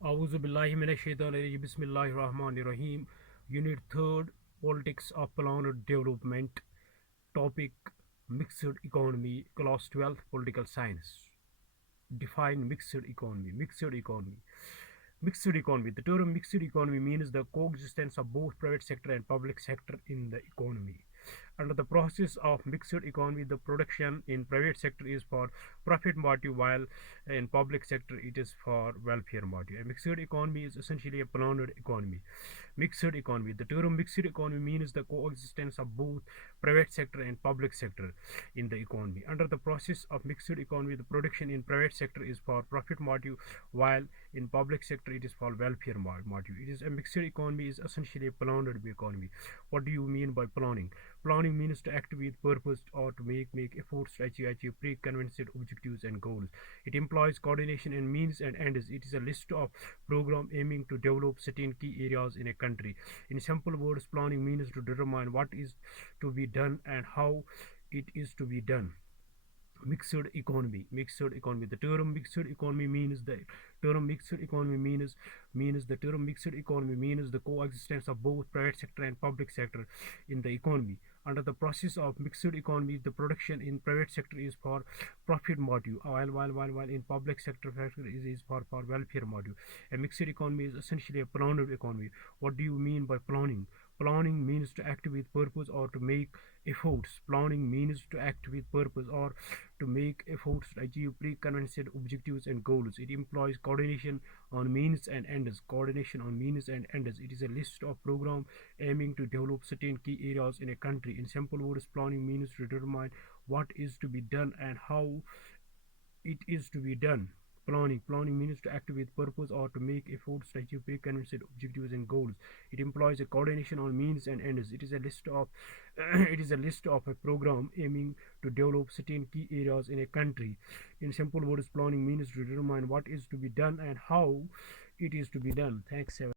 Auzu billahi minash shaitanir rajim. Bismillahir Rahmanir Rahim. Unit 3rd, Politics of Planned Development. Topic: Mixed Economy. Class 12th, Political Science. Define mixed economy. Mixed economy. The term mixed economy means the coexistence of both private sector and public sector in the economy. Under the process of mixed economy, the production in private sector is for profit motive, while in public sector it is for welfare motive. A mixed economy is essentially a planned economy. Mixed economy. The term mixed economy means the coexistence of both private sector and public sector in the economy. Under the process of mixed economy, the production in private sector is for profit motive, while in public sector it is for welfare motive. It is a mixed economy is essentially a planned economy. What do you mean by planning? Planning means to act with purpose or to make efforts to achieve pre-conceived objectives and goals. It implies coordination and means and ends. It is a list of program aiming to develop certain key areas in a country. In simple words, planning means to determine what is to be done and how it is to be done. Mixed economy. The term mixed economy means the coexistence of both private sector and public sector in the economy. Under the process of mixed economy, the production in private sector is for profit motive, while in public sector is for welfare motive. A mixed economy is essentially a planned economy. What do you mean by planning? Planning means to act with purpose or to make efforts. Planning means to act with purpose or to make efforts to achieve pre-conceived objectives and goals. It implies coordination on means and ends. It is a list of programs aiming to develop certain key areas in a country. In simple words, planning means to determine what is to be done and how it is to be done. Planning means to act with purpose or to make efforts to achieve preconceived objectives and goals. It implies a coordination on means and ends. It is a list of a program aiming to develop certain key areas in a country. In simple words, planning means to determine what is to be done and how it is to be done. Thanks.